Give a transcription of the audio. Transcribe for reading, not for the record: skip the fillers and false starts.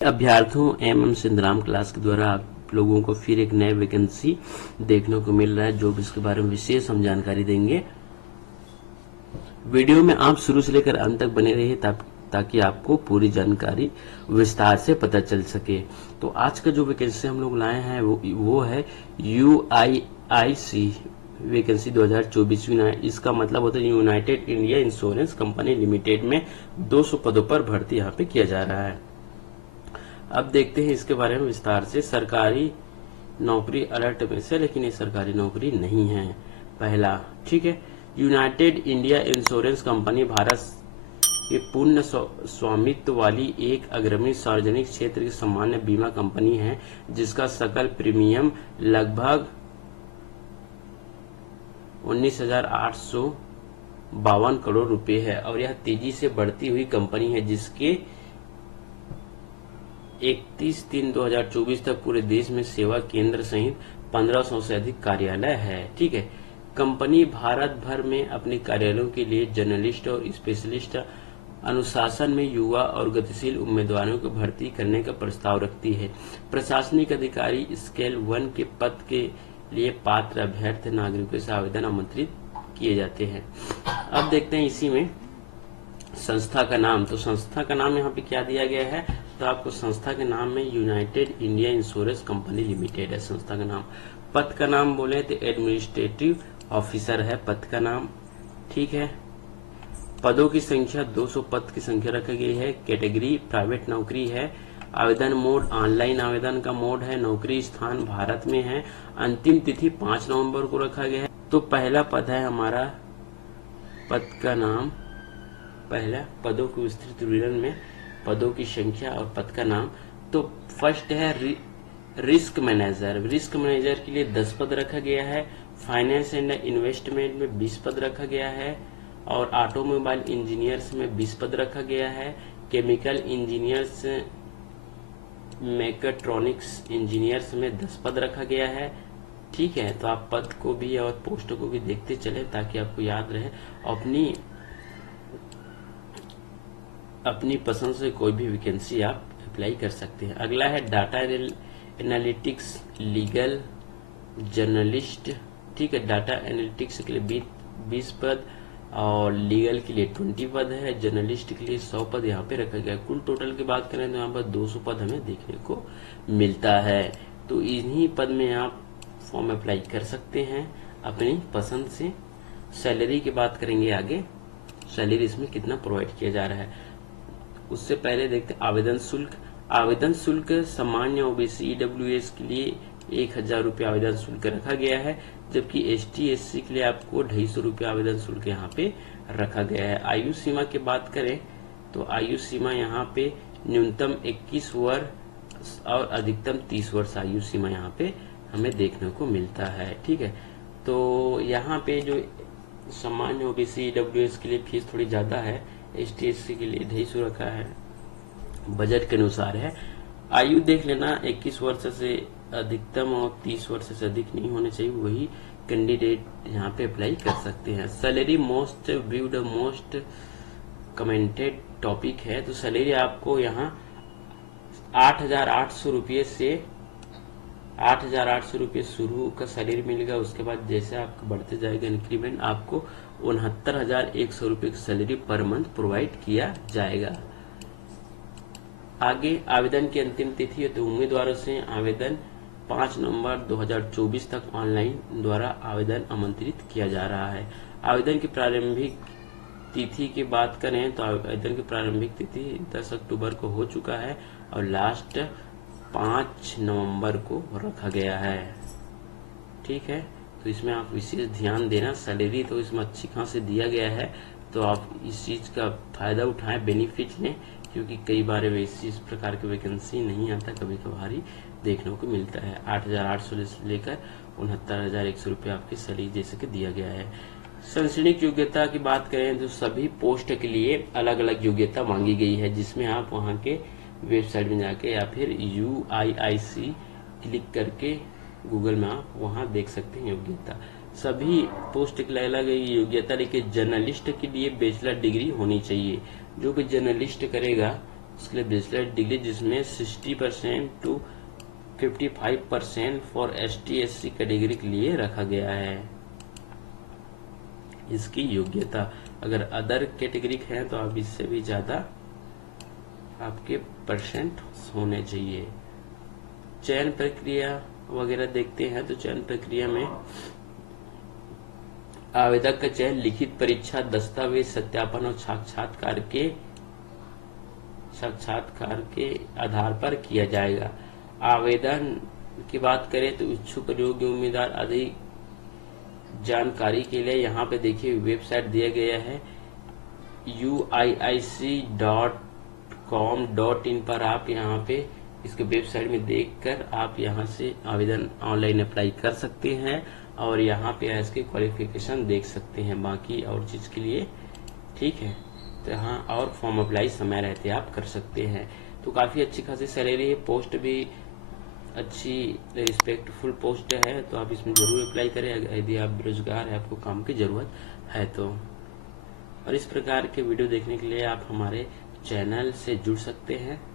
अभ्यर्थियों M सिंधराम class के द्वारा आप लोगों को फिर एक नए वैकेंसी देखने को मिल रहा है, जो भी इसके बारे में विशेष हम जानकारी देंगे। वीडियो में आप शुरू से लेकर अंत तक बने रहिए ताकि आपको पूरी जानकारी विस्तार से पता चल सके। तो आज का जो वैकेंसी हम लोग लाए हैं वो है UIIC वैकेंसी 2024। इसका मतलब होता है United India insurance company limited में 200 पदों पर भर्ती यहाँ पे किया जा रहा है। अब देखते हैं इसके बारे में विस्तार से। सरकारी नौकरी अलर्ट में से, लेकिन ये सरकारी नौकरी नहीं है। पहला, ठीक है, United India insurance company Bharat के पूर्ण स्वामित्व वाली एक अग्रणी सार्वजनिक क्षेत्र की सामान्य बीमा कंपनी है, जिसका सकल प्रीमियम लगभग 19,852 करोड़ रुपए है और यह तेजी से बढ़ती हुई कंपनी है, जिसके 31/3/2024 तक पूरे देश में सेवा केंद्र सहित 1500 से अधिक कार्यालय है। ठीक है, कंपनी भारत भर में अपने कार्यालयों के लिए जर्नलिस्ट और स्पेशलिस्ट अनुशासन में युवा और गतिशील उम्मीदवारों को भर्ती करने का प्रस्ताव रखती है। प्रशासनिक अधिकारी स्केल 1 के पद के लिए पात्र अभ्यर्थी नागरिकों से आवेदन आमंत्रित किए जाते हैं। अब देखते हैं इसी में संस्था का नाम। तो संस्था का नाम यहाँ पे क्या दिया गया है, तो आपको संस्था के नाम में United India insurance company limited है संस्था का नाम। पद का नाम बोले तो एडमिनिस्ट्रेटिव ऑफिसर है पद का नाम। ठीक है, पदों की संख्या 200 पद की संख्या रखी गई है। कैटेगरी प्राइवेट नौकरी है। आवेदन मोड ऑनलाइन आवेदन का मोड है। नौकरी स्थान भारत में है। अंतिम तिथि 5 नवंबर को रखा गया है। तो पहला पद है हमारा, पद का नाम, पहला पदों के विस्तृत विवरण में पदों की संख्या और पद का नाम। तो फर्स्ट है रिस्क मैनेजर। रिस्क मैनेजर के लिए 10 पद रखा गया है। फाइनेंस एंड इन्वेस्टमेंट में 20 पद रखा गया है और ऑटोमोबाइल इंजीनियर्स में 20 पद रखा गया है। केमिकल इंजीनियर्स, मैकेट्रॉनिक्स इंजीनियर्स में 10 पद रखा गया है। ठीक है, तो आप पद को भी और पोस्ट को भी देखते चले ताकि आपको याद रहे। अपनी पसंद से कोई भी वैकेंसी आप अप्लाई कर सकते हैं। अगला है डाटा एनालिटिक्स लीगल जर्नलिस्ट। ठीक है, डाटा एनालिटिक्स के लिए 20 पद और लीगल के लिए 20 पद है। जर्नलिस्ट के लिए 100 पद यहाँ पे रखा गया है। कुल टोटल की बात करें तो यहाँ पर 200 पद हमें देखने को मिलता है। तो इन्हीं पद में आप फॉर्म अप्लाई कर सकते हैं अपनी पसंद से। सैलरी की बात करेंगे आगे, सैलरी इसमें कितना प्रोवाइड किया जा रहा है। उससे पहले देखते हैं आवेदन शुल्क। आवेदन शुल्क सामान्य ओबीसी ईडब्ल्यूएस के लिए 1000 रुपये आवेदन शुल्क रखा गया है, जबकि ST/SC के लिए आपको 250 रुपये आवेदन शुल्क यहाँ पे रखा गया है। आयु सीमा की बात करें तो आयु सीमा यहाँ पे न्यूनतम 21 वर्ष और अधिकतम 30 वर्ष आयु सीमा यहाँ पे हमें देखने को मिलता है। ठीक है, तो यहाँ पे जो सामान्य ओबीसी ईडब्ल्यूएस के लिए फीस थोड़ी ज्यादा है, ST/SC के लिए 250 रखा है, बजट के अनुसार है। आयु देख लेना, 21 वर्ष से अधिकतम और 30 वर्ष से अधिक नहीं होने चाहिए, वही कैंडिडेट यहाँ पे अप्लाई कर सकते हैं। Salary most viewed most commented topic है, तो सैलरी आपको यहाँ 8,800 रुपये से 8,800 रुपये शुरू का सैलरी मिलेगा। उसके बाद जैसे आपको बढ़ते जाएगा इंक्रीमेंट, आपको 69,100 रुपये की सैलरी पर मंथ प्रोवाइड किया जाएगा। आगे आवेदन की अंतिम तिथि है, तो उम्मीदवारों से आवेदन 5 नवंबर 2024 तक ऑनलाइन द्वारा आवेदन आमंत्रित किया जा रहा है। आवेदन की प्रारंभिक तिथि की बात करें तो आवेदन की प्रारंभिक तिथि 10 अक्टूबर को हो चुका है और लास्ट 5 नवंबर को रखा गया है। ठीक है, तो इसमें आप विशेष ध्यान देना। सैलरी तो इसमें अच्छी खासी दिया गया है, तो आप इस चीज का फायदा उठाएं, बेनिफिट लें, क्योंकि कई बार इस प्रकार की वैकेंसी नहीं आता, कभी कभार ही देखने को मिलता है। 8,800 से लेकर 69,100 रुपये आपकी सैलरी जैसे कि दिया गया है। शैक्षणिक योग्यता की बात करें तो सभी पोस्ट के लिए अलग अलग योग्यता मांगी गई है, जिसमें आप वहाँ के वेबसाइट में जाके या फिर UIIC क्लिक करके गूगल में आप वहाँ देख सकते हैं योग्यता। सभी पोस्ट के लिए अलग योग्यता, लेकिन जर्नलिस्ट के लिए बैचलर डिग्री होनी चाहिए। जो भी जर्नलिस्ट करेगा उसके लिए बैचलर डिग्री जिसमें 60% to 55% for ST SC category के लिए रखा गया है इसकी योग्यता। अगर अदर कैटेगरी है तो आप इससे भी ज्यादा आपके परसेंट होने चाहिए। चयन प्रक्रिया वगैरह देखते हैं तो चयन प्रक्रिया में आवेदक का चयन लिखित परीक्षा, दस्तावेज सत्यापन और साक्षात्कार के आधार पर किया जाएगा। आवेदन की बात करें तो इच्छुक योग्य उम्मीदवार अधिक जानकारी के लिए यहाँ पे देखिए वेबसाइट दिया गया है uiic.com.in पर आप यहाँ पे इसके वेबसाइट में देखकर आप यहाँ से आवेदन ऑनलाइन अप्लाई कर सकते हैं और यहाँ पे इसके क्वालिफिकेशन देख सकते हैं बाकी और चीज के लिए। ठीक है, तो यहाँ और फॉर्म अप्लाई समय रहते आप कर सकते हैं। तो काफी अच्छी खासी सैलरी है, पोस्ट भी अच्छी रिस्पेक्टफुल पोस्ट है, तो आप इसमें जरूर अप्लाई करें यदि आप बेरोजगार है, आपको काम की जरूरत है तो। और इस प्रकार के वीडियो देखने के लिए आप हमारे चैनल से जुड़ सकते हैं।